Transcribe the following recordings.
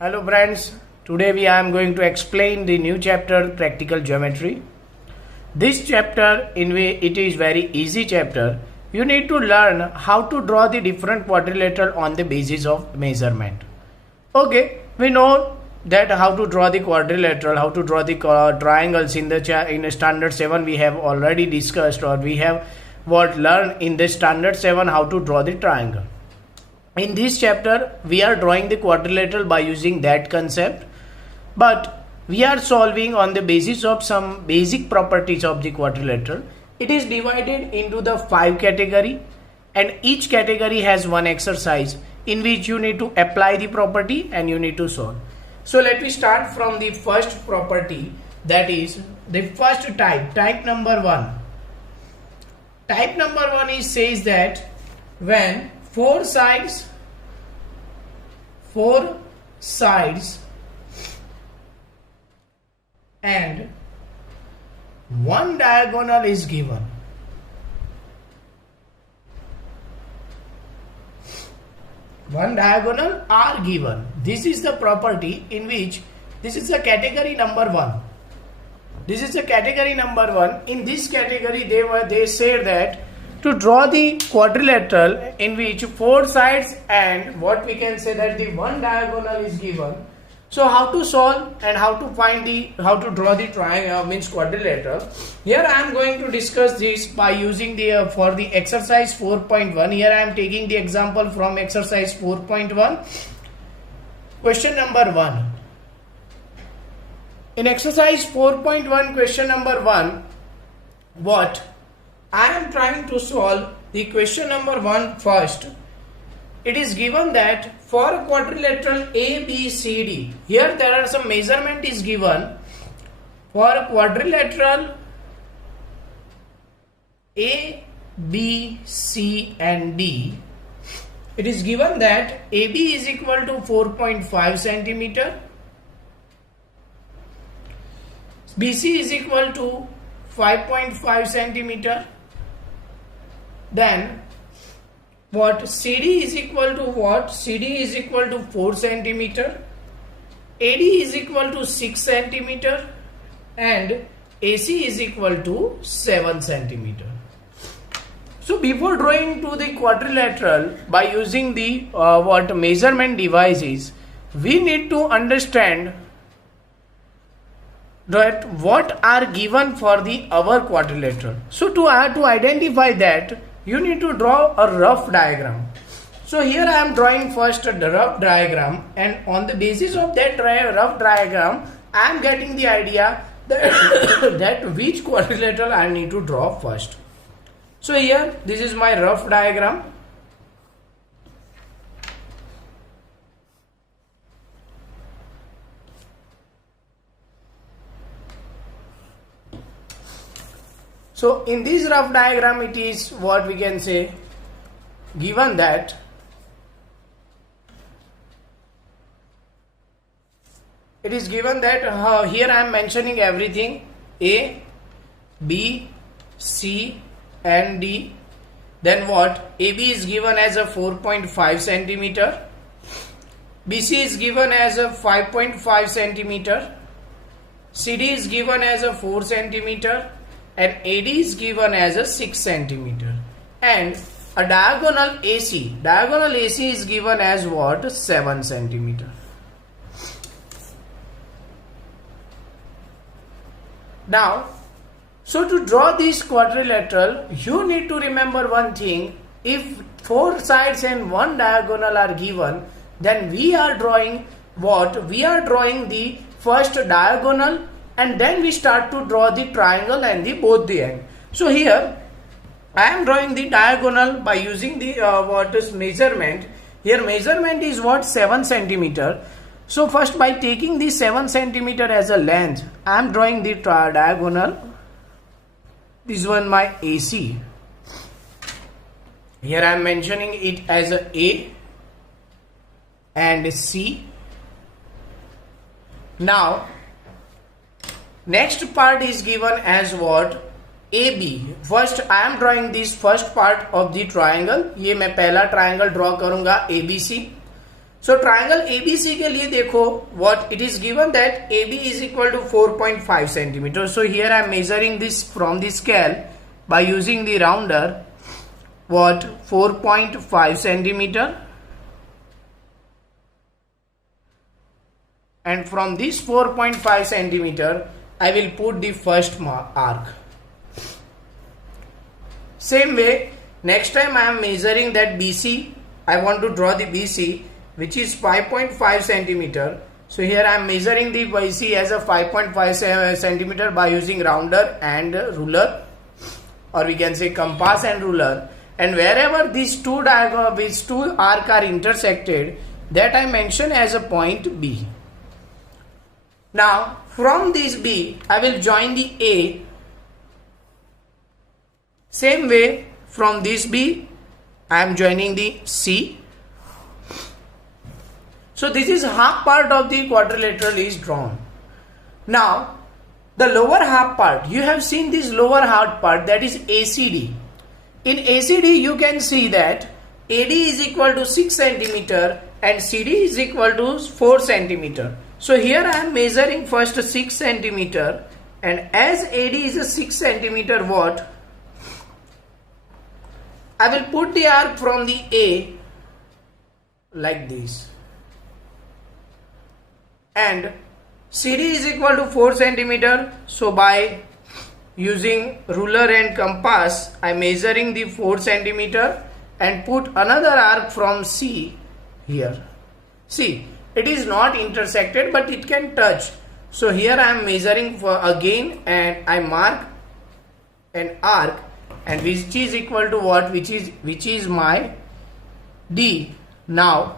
Hello friends, today I am going to explain the new chapter practical geometry. This chapter it is very easy chapter. You need to learn how to draw the different quadrilateral on the basis of measurement. Okay, we know that how to draw the quadrilateral, how to draw the triangles in the standard 7 we have already discussed, or we have learned in the standard 7 how to draw the triangle. In this chapter, we are drawing the quadrilateral by using that concept, but we are solving on the basis of some basic properties of the quadrilateral. It is divided into the 5 category, and each category has one exercise in which you need to apply the property and you need to solve. So let me start from the first property, that is the first type number 1. Type number 1 says that when four sides and one diagonal is given. One diagonal are given. This is the property in which this is the category number 1. This is the category number 1. In this category they said that to draw the quadrilateral in which 4 sides and what we can say that the one diagonal is given. So how to solve and how to draw the triangle means quadrilateral. Here I am going to discuss this by using the for the exercise 4.1. Here I am taking the example from exercise 4.1. Question number 1. In exercise 4.1 question number 1, what I am trying to solve the question number 1 first. It is given that for a quadrilateral ABCD, here there are some measurement is given. For a quadrilateral A, B, C and D, it is given that AB is equal to 4.5 centimeter, BC is equal to 5.5 centimeter, then what CD is equal to what? CD is equal to 4 centimeter, AD is equal to 6 centimeter and AC is equal to 7 centimeter. So before drawing to the quadrilateral by using the measurement devices, we need to understand that what are given for the our quadrilateral. So to identify that, you need to draw a rough diagram. So here I am drawing first a rough diagram, and on the basis of that rough diagram I am getting the idea that, that which quadrilateral I need to draw first. So here this is my rough diagram. So in this rough diagram it is what we can say given that here I am mentioning everything A, B, C and D. Then what? AB is given as a 4.5 centimeter, BC is given as a 5.5 centimeter, CD is given as a 4 centimeter and AD is given as a 6 centimeter, and a diagonal AC is given as what? 7 centimeter. Now, so to draw this quadrilateral, you need to remember one thing. If 4 sides and 1 diagonal are given, then we are drawing what? We are drawing the first diagonal, and then we start to draw the triangle and the both the end. So here I am drawing the diagonal by using the what is measurement. Here measurement is what? 7 centimeter. So first by taking the 7 centimeter as a length, I am drawing the diagonal. This one my AC. Here I am mentioning it as A and C. Now next part is given as what? AB. First I am drawing this first part of the triangle. ये मैं पहला triangle draw करूँगा ABC. So triangle ABC के लिए देखो what it is given that AB is equal to 4.5 centimetre. So here I am measuring this from the scale by using the rounder. What 4.5 centimeter, and from this 4.5 centimeter I will put the first arc. Same way, next time I am measuring that BC, I want to draw the BC which is 5.5 centimeter. So here I am measuring the BC as a 5.5 centimeter by using rounder and ruler, or we can say compass and ruler. And wherever these two arc are intersected, that I mention as a point B. Now from this B I will join the A. Same way from this B I am joining the C. So this is half part of the quadrilateral is drawn. Now the lower half part, you have seen this lower half part, that is ACD. In ACD you can see that AD is equal to 6 centimeter and CD is equal to 4 centimeter. So here I am measuring first 6 centimeter, and as AD is a 6 centimeter, what I will put the arc from the A like this, and CD is equal to 4 centimeter. So by using ruler and compass I am measuring the 4 centimeter and put another arc from C here. See, it is not intersected but it can touch. So here I am measuring for again, and I mark an arc, and which is equal to what, which is my D. Now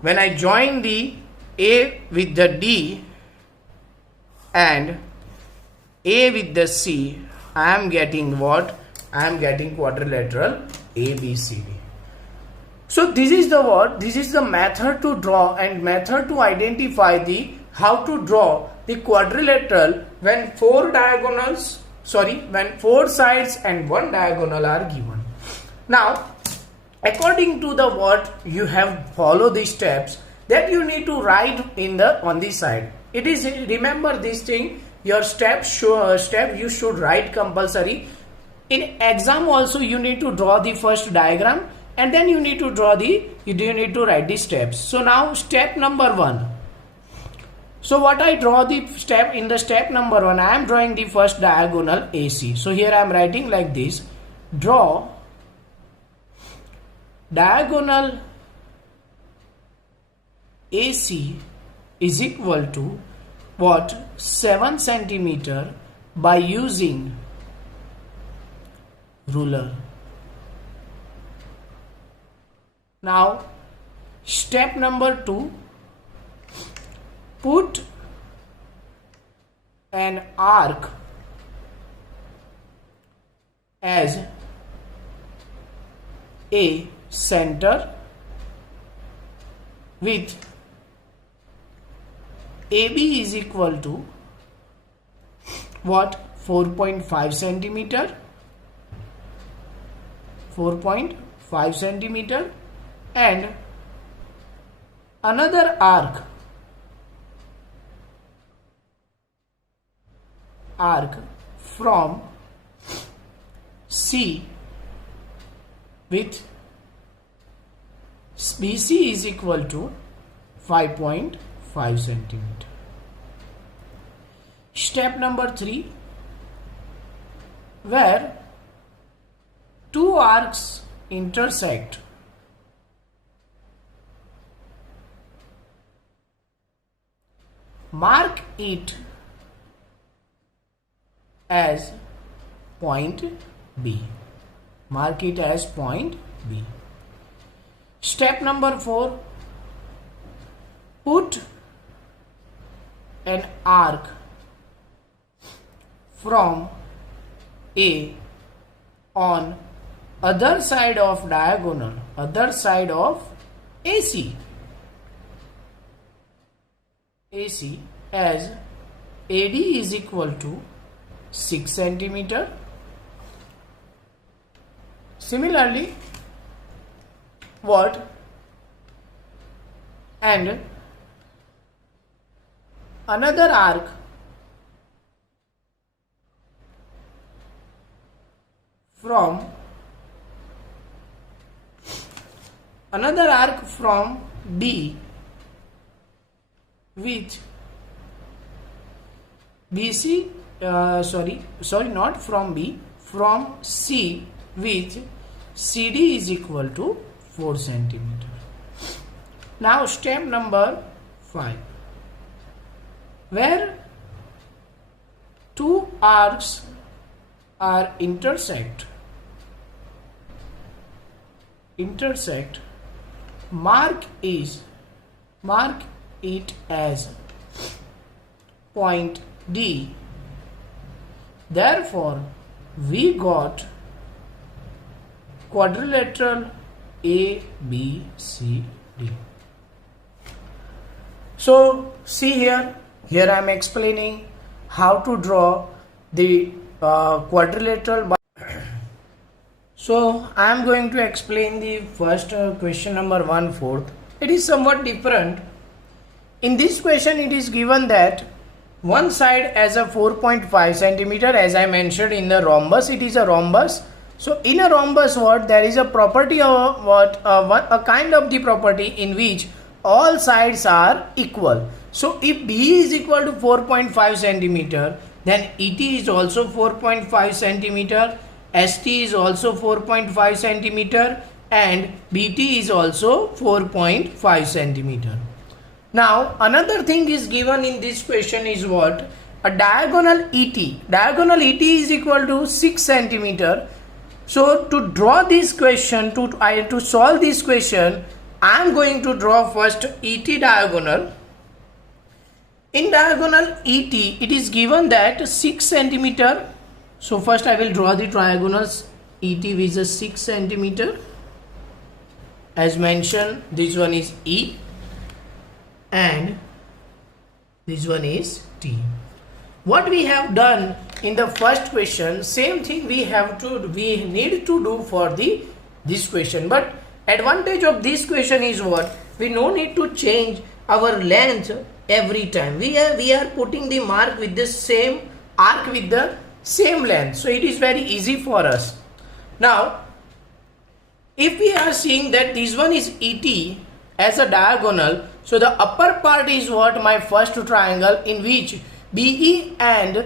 when I join the A with the D and A with the C, I am getting what? I am getting quadrilateral ABCD. So this is the what? This is the method to draw and method to identify the how to draw the quadrilateral when when 4 sides and 1 diagonal are given. Now according to the what you have follow these steps that you need to write on the side. It is, remember this thing, your step you should write compulsory. In exam also you need to draw the first diagram, and then you need to write the steps. So now step number 1. So what I draw the step in the step number 1, I am drawing the first diagonal AC. So here I am writing like this: draw diagonal AC is equal to what, 7 centimeter by using ruler. Now step number 2, put an arc as a center with AB is equal to what, 4.5 centimeter, 4.5 centimeter, and another arc from C with BC is equal to 5.5 centimeter. Step number 3, where 2 arcs intersect, mark it as point B. Mark it as point B. Step number 4, put an arc from A on other side of diagonal, other side of AC as AD is equal to 6 centimeter. Similarly, what and another arc from B with BC not from B, from C with CD is equal to 4 centimeter. Now step number 5, where two arcs are intersect, mark it as point D. Therefore, we got quadrilateral A, B, C, D. So, see here I am explaining how to draw the quadrilateral. So, I am going to explain the first question number 1/4. It is somewhat different. In this question, it is given that one side as a 4.5 centimeter, as I mentioned in the rhombus, it is a rhombus. So in a rhombus, what there is a property of what a kind of the property in which all sides are equal. So if B is equal to 4.5 centimeter, then ET is also 4.5 centimeter, ST is also 4.5 centimeter, and BT is also 4.5 centimeter. Now another thing is given in this question is what? A diagonal ET. Diagonal ET is equal to 6 centimeter. So to draw this question, to solve this question, I am going to draw first ET diagonal. In diagonal ET, it is given that 6 centimeter. So first I will draw the triangles ET with a 6 centimeter. As mentioned, this one is E and this one is T. What we have done in the first question, same thing we need to do for this question. But advantage of this question is what? We no need to change our length every time. We are putting the mark with the same arc with the same length. So it is very easy for us. Now, if we are seeing that this one is ET as a diagonal, so the upper part is what? My first triangle in which BE and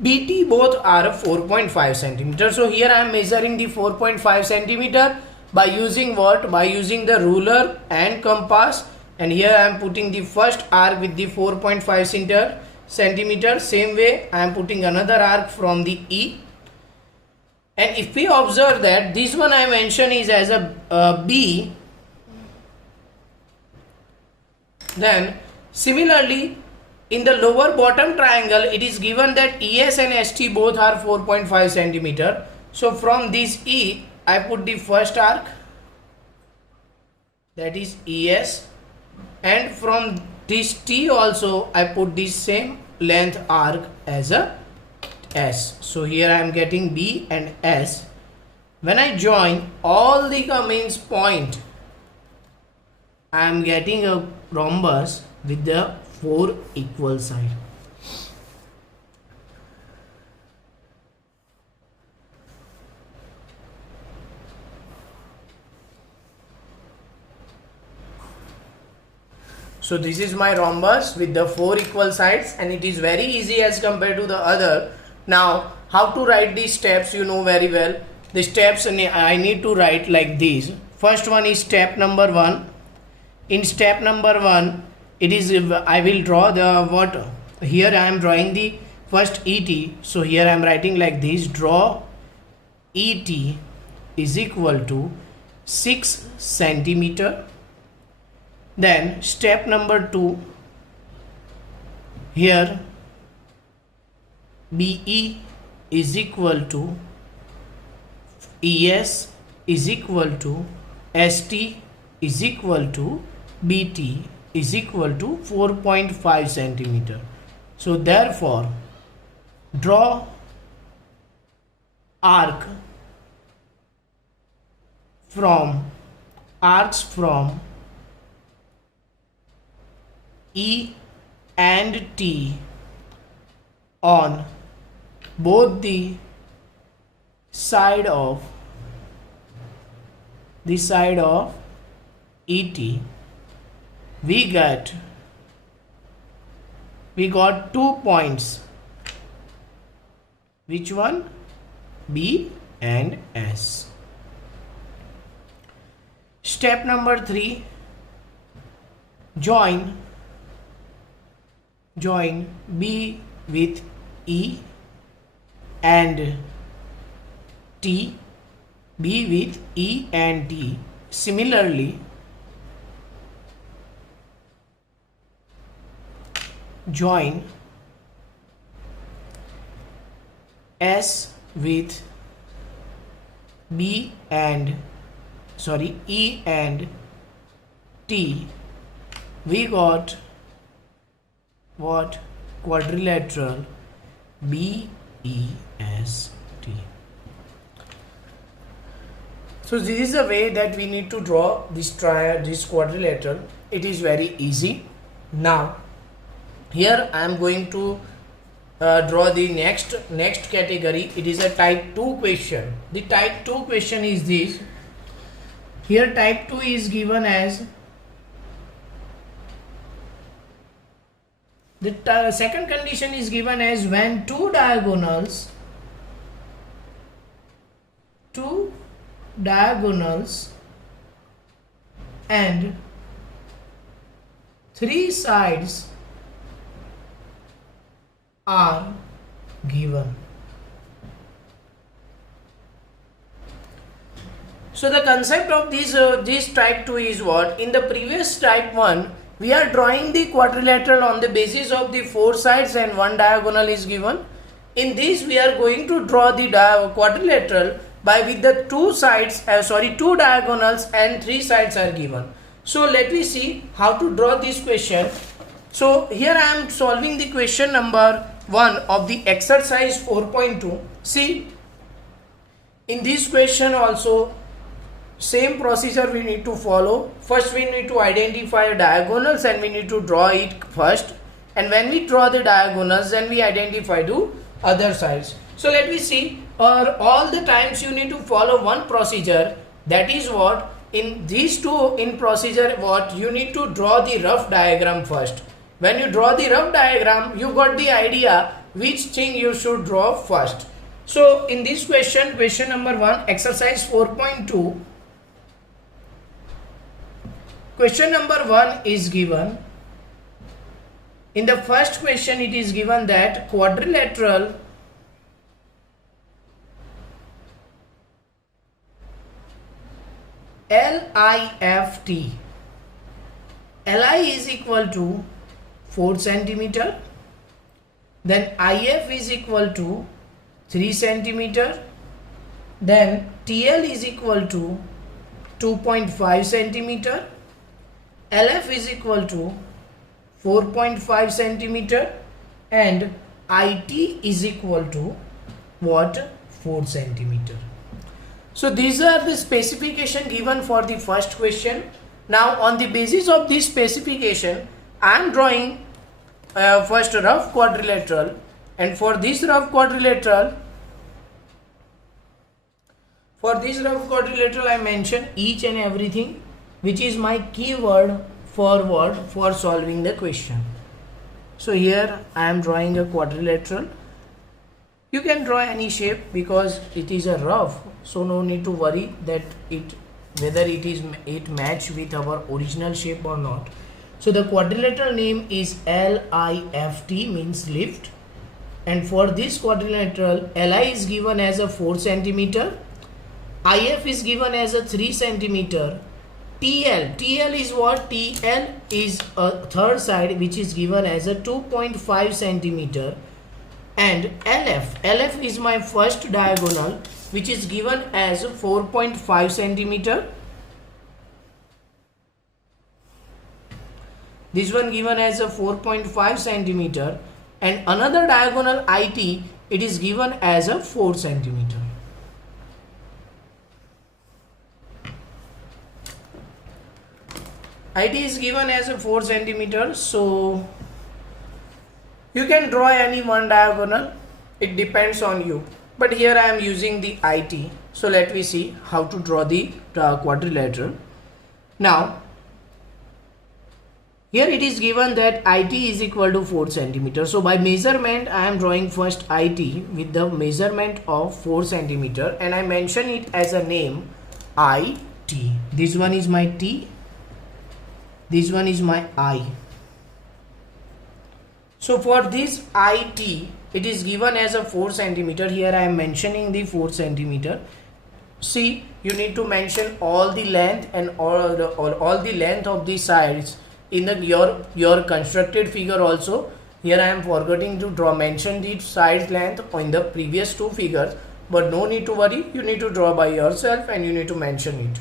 BT both are 4.5 centimeter. So here I am measuring the 4.5 centimeter by using what? By using the ruler and compass. And here I am putting the first arc with the 4.5 centimeter. Same way I am putting another arc from the E. And if we observe that this one I mentioned is as a B, then similarly in the lower bottom triangle it is given that ES and ST both are 4.5 centimeter. So from this E I put the first arc, that is ES, and from this T also I put this same length arc as a S. So here I am getting B and S. When I join all the comings point, I am getting a rhombus with the 4 equal sides. So this is my rhombus with the 4 equal sides, and it is very easy as compared to the other. Now how to write these steps you know very well. The steps I need to write like these. First one is step number 1. In step number 1, it is I will draw the what? Here I am drawing the first ET. So here I am writing like this. Draw ET is equal to 6 centimeter. Then step number 2, here BE is equal to ES is equal to ST is equal to BT is equal to 4.5 centimeter. So therefore draw arcs from E and T on both the side of ET, we got 2 points. Which one? B and S. Step number 3, join B with E and T, B with E and T. Similarly, join S with E and T. We got what? Quadrilateral BEST. So this is the way that we need to draw this quadrilateral. It is very easy. Now here I am going to draw the next category. It is a type 2 question. The type 2 question is this. Here type 2 is given as, the second condition is given as when two diagonals and 3 sides are given. So the concept of this type 2 is what? In the previous type 1, we are drawing the quadrilateral on the basis of the 4 sides and 1 diagonal is given. In this, we are going to draw the quadrilateral with the 2 diagonals and 3 sides are given. So let me see how to draw this question. So here I am solving the question number 1 of the exercise 4.2. See, in this question also same procedure we need to follow. First we need to identify diagonals and we need to draw it first, and when we draw the diagonals then we identify the other sides. So let me see, all the times you need to follow one procedure, that is what, in these two in procedure, what you need to draw the rough diagram first. When you draw the rough diagram, you got the idea which thing you should draw first. So in this question number 1, exercise 4.2, question number 1 is given. In the first question it is given that quadrilateral LIFT, LI is equal to 4 centimeter, then IF is equal to 3 centimeter, then TL is equal to 2.5 centimeter, LF is equal to 4.5 centimeter, and IT is equal to what? 4 centimeter. So these are the specification given for the first question. Now on the basis of this specification, I am drawing first rough quadrilateral, and for this rough quadrilateral I mention each and everything which is my keyword for what? For solving the question. So here I am drawing a quadrilateral. You can draw any shape because it is a rough, so no need to worry that whether it match with our original shape or not. So the quadrilateral name is LIFT, means lift, and for this quadrilateral LI is given as a 4 centimeter, IF is given as a 3 centimeter, TL is what? TL is a third side which is given as a 2.5 centimeter, and LF is my first diagonal which is given as 4.5 centimeter. This one given as a 4.5 centimeter, and another diagonal IT, it is given as a 4 centimeter. IT is given as a 4 centimeter, so you can draw any one diagonal, it depends on you, but here I am using the IT. So let me see how to draw the quadrilateral. Now here it is given that IT is equal to 4 centimeter. So by measurement I am drawing first IT with the measurement of 4 centimeter, and I mention it as a name IT. This one is my T, this one is my I. So for this IT, it is given as a 4 centimeter. Here I am mentioning the 4 centimeter. See, you need to mention all the length and all the length of the sides in the your constructed figure also. Here I am forgetting to mention the side length in the previous two figures, but no need to worry, you need to draw by yourself and you need to mention it.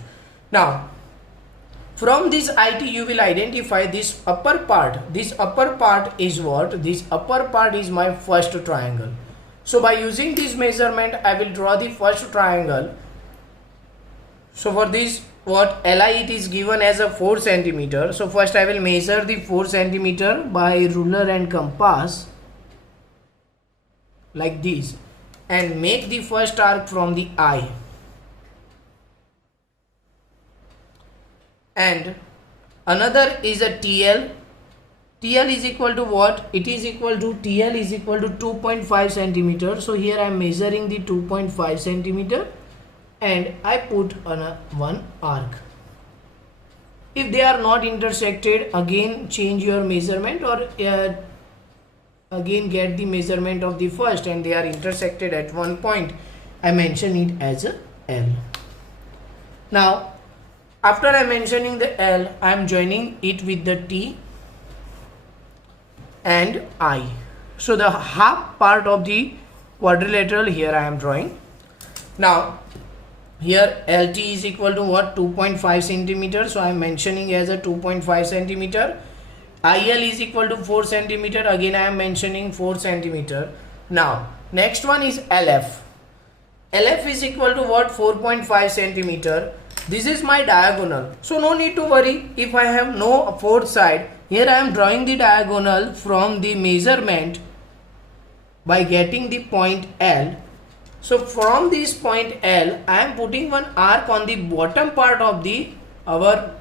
Now from this IT you will identify this upper part. This upper part is what? This upper part is my first triangle. So by using this measurement I will draw the first triangle. So for this, what LI it is given as a 4 centimeter. So first I will measure the 4 centimeter by ruler and compass like this, and make the first arc from the eye. And another is a TL. TL is equal to what? It is equal to TL is equal to 2.5 centimeter. So here I am measuring the 2.5 centimeter and I put on one arc. If they are not intersected, again change your measurement, or again get the measurement of the first, and they are intersected at one point, I mention it as a L. Now after I am mentioning the L, I am joining it with the T and I. So the half part of the quadrilateral here I am drawing. Now here LT is equal to what? 2.5 centimeter. So I am mentioning as a 2.5 centimeter. IL is equal to 4 centimeter. Again I am mentioning 4 centimeter. Now next one is LF. LF is equal to what? 4.5 centimeter. This is my diagonal, so no need to worry if I have no fourth side. Here I am drawing the diagonal from the measurement by getting the point L. So from this point L, I am putting one arc on the bottom part of our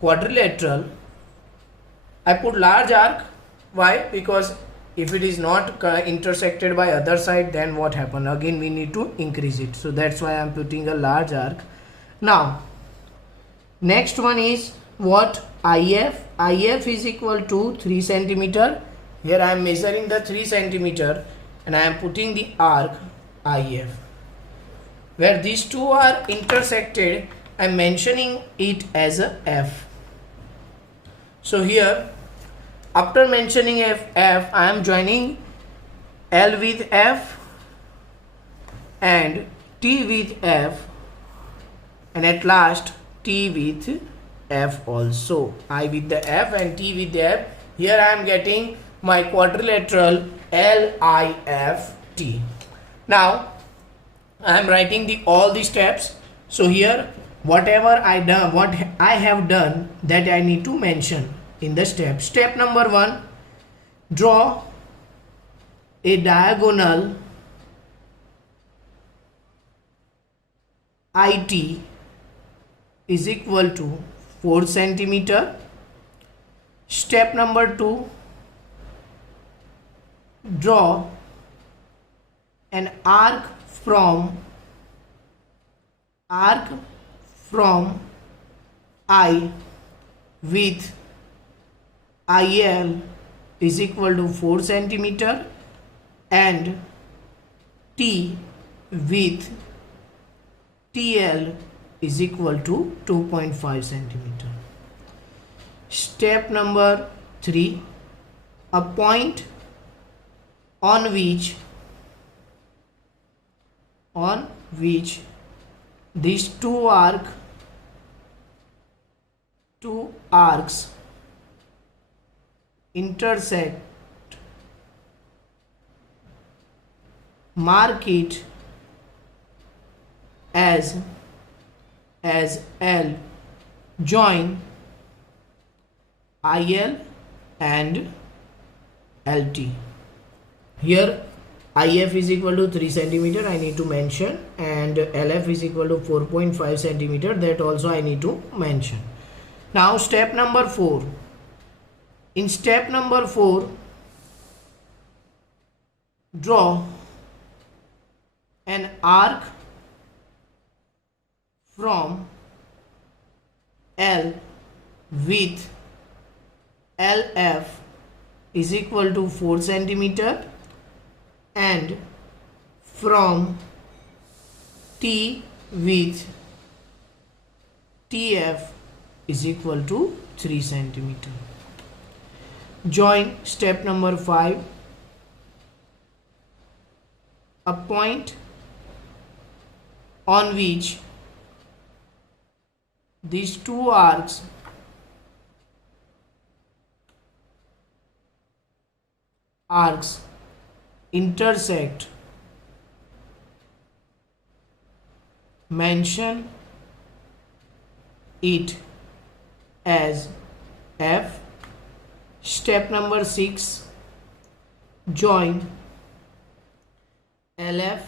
quadrilateral. I put large arc. Why? Because if it is not intersected by other side, then what happen? Again we need to increase it. So that's why I am putting a large arc. Now next one is what? IF. IF is equal to 3 centimeter. Here I am measuring the 3 centimeter and I am putting the arc IF. Where these two are intersected, I am mentioning it as a F. So here after mentioning F, I am joining L with F and T with F, and at last T with F also. I with the F and T with the F. Here I am getting my quadrilateral LIFT. Now I am writing all the steps. So here whatever I have done, that I need to mention in the step. Step number 1, draw a diagonal IT is equal to 4 centimeter. Step number 2, draw an arc from I with IL is equal to 4 centimeter and T with TL is equal to 2.5 centimeter. Step number 3, a point on which these two arcs intersect, mark it as L, join IL and LT. Here IF is equal to 3 centimeter, I need to mention, and LF is equal to 4.5 centimeter, that also I need to mention. Now step number 4. In step number 4, draw an arc from L with LF is equal to 4 centimeter and from T with TF is equal to 3 centimeter. Join step number 5. A point on which these two arcs intersect, mention it as F. Step number 6, join LF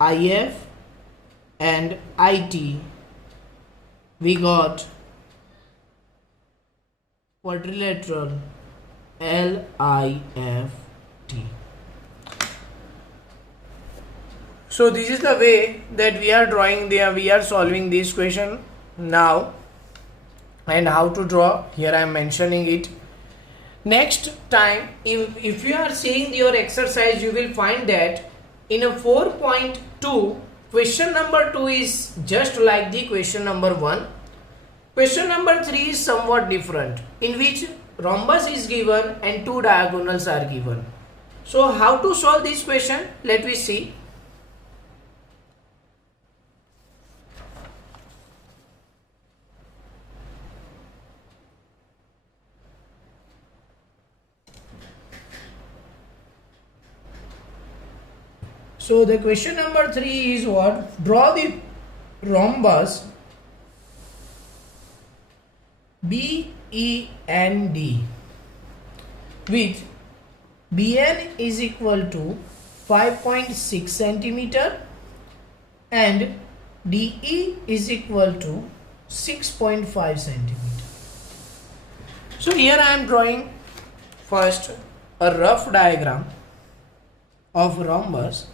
IF and IT. We got quadrilateral LIFT. So this is the way that we are solving this question now, and how to draw, here I am mentioning it. Next time, if you are seeing your exercise, you will find that in a 4.2, question number 2 is just like the question number 1. Question number 3 is somewhat different, in which rhombus is given and two diagonals are given. So how to solve this question? Let me see. So the question number 3 is what? Draw the rhombus BEND with BN is equal to 5.6 centimeter and DE is equal to 6.5 centimeter. So here I am drawing first a rough diagram of rhombus.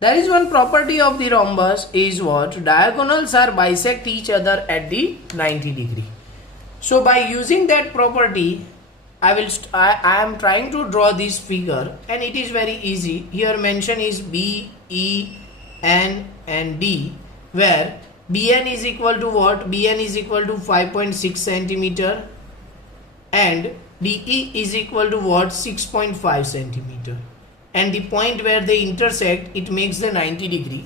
There is one property of the rhombus is what? Diagonals are bisect each other at the 90 degree. So by using that property, I am trying to draw this figure, and it is very easy. Here mention is B, E, N and D, where BN is equal to what? BN is equal to 5.6 centimeter and DE is equal to what? 6.5 centimeter. And the point where they intersect, it makes the 90 degree.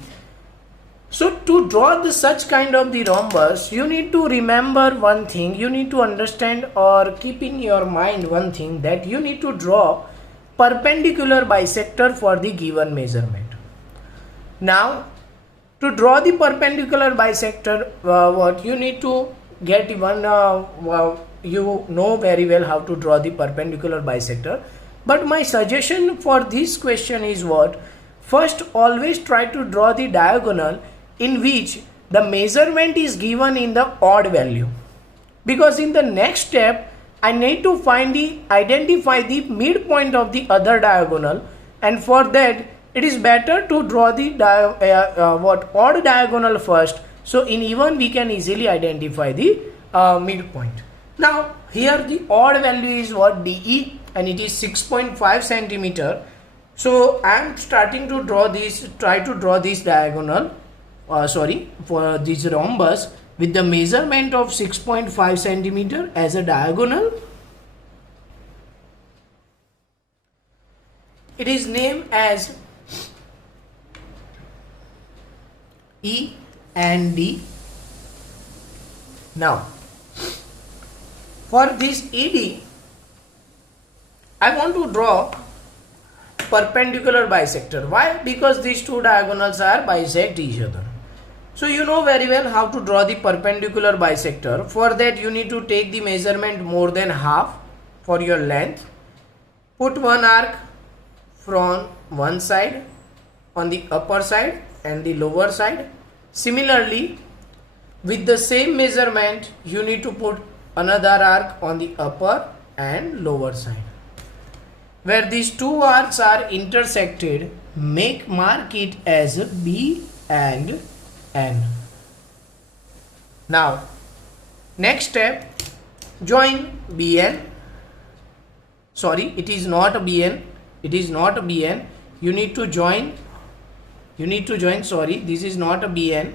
So to draw such kind of the rhombus, you need to remember one thing, you need to understand or keep in your mind one thing, that you need to draw perpendicular bisector for the given measurement. Now to draw the perpendicular bisector, what you need to get one, you know very well how to draw the perpendicular bisector. But my suggestion for this question is what? First, always try to draw the diagonal in which the measurement is given in the odd value. Because in the next step, I need to identify the midpoint of the other diagonal, and for that, it is better to draw the odd diagonal first. So in even we can easily identify the midpoint. Now here the odd value is what? DE, and it is 6.5 centimeter. So I am starting to draw this, try to draw this diagonal, for this rhombus with the measurement of 6.5 centimeter as a diagonal. It is named as E and D. Now for this ED, I want to draw perpendicular bisector. Why? Because these two diagonals are bisect each other. So you know very well how to draw the perpendicular bisector. For that you need to take the measurement more than half for your length. Put one arc from one side on the upper side and the lower side. Similarly, with the same measurement you need to put another arc on the upper and lower side. Where these two arcs are intersected, mark it as B and N. Now, next step, join BN. Sorry, it is not a BN. It is not a BN. You need to join. Sorry, this is not a BN.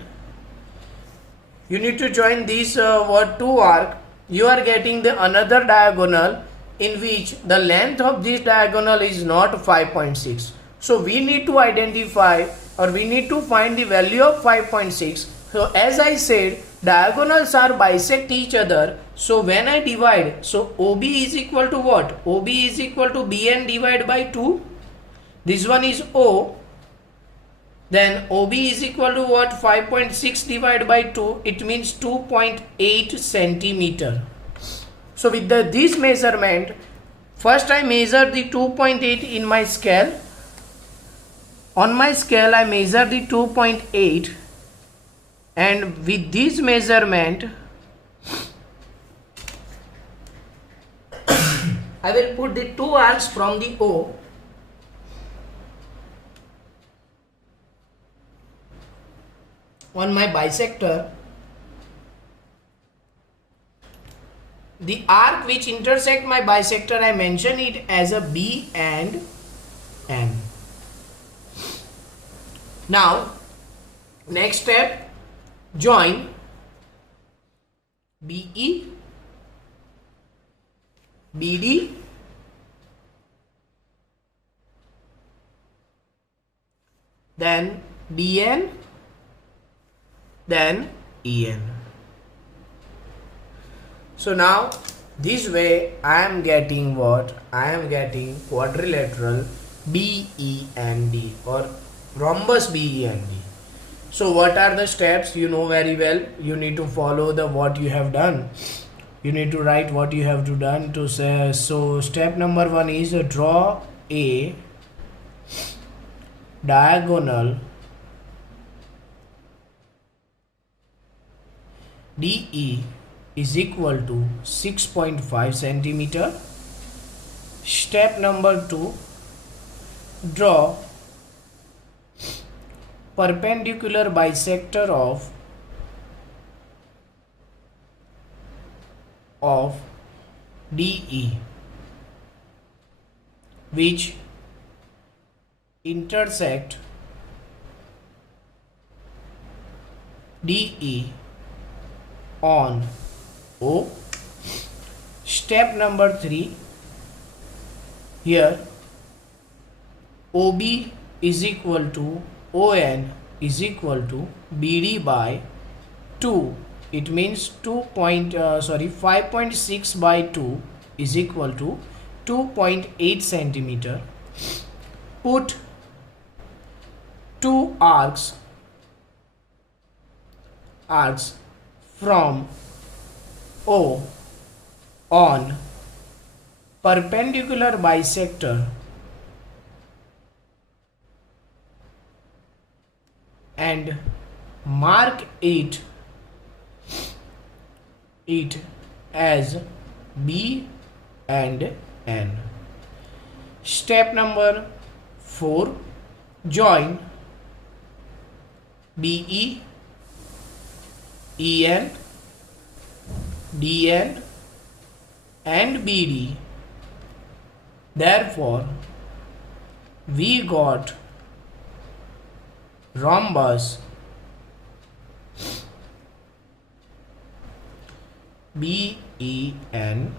You need to join these two arc. You are getting the another diagonal in which the length of this diagonal is not 5.6. So we need to identify, or we need to find the value of 5.6. So as I said, diagonals are bisect each other. So when I divide, so OB is equal to what? OB is equal to BN divided by 2. This one is O. Then OB is equal to what? 5.6 divided by 2. It means 2.8 centimeter. So with this measurement, first I measure the 2.8 in my scale. On my scale I measure the 2.8, and with this measurement I will put the two arcs from the O. On my bisector. The arc which intersect my bisector, I mention it as a B and N. Now, next step, join BE, BD, then BN, then EN. So now this way I am getting what? I am getting quadrilateral BEND or rhombus BEND. So what are the steps? You know very well. You need to follow the what you have done. You need to write what you have to done to say. So step number 1 is draw a diagonal DE is equal to 6.5 centimeter. Step number 2, draw perpendicular bisector of DE which intersect DE on O. Step number 3, here OB is equal to ON is equal to BD by 2. It means 5.6 by 2 is equal to 2.8 centimeter. Put two arcs from O on perpendicular bisector and mark it as B and N. Step number 4, join BE, EN, DN and BD. Therefore, we got rhombus BEND.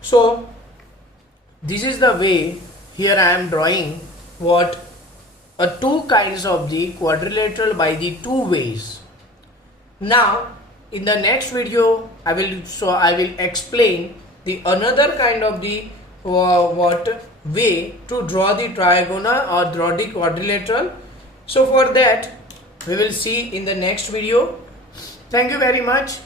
So this is the way here I am drawing what two kinds of the quadrilateral by the two ways. Now in the next video I will explain the another kind of the what way to draw the trigonal or draw the quadrilateral. So for that we will see in the next video. Thank you very much.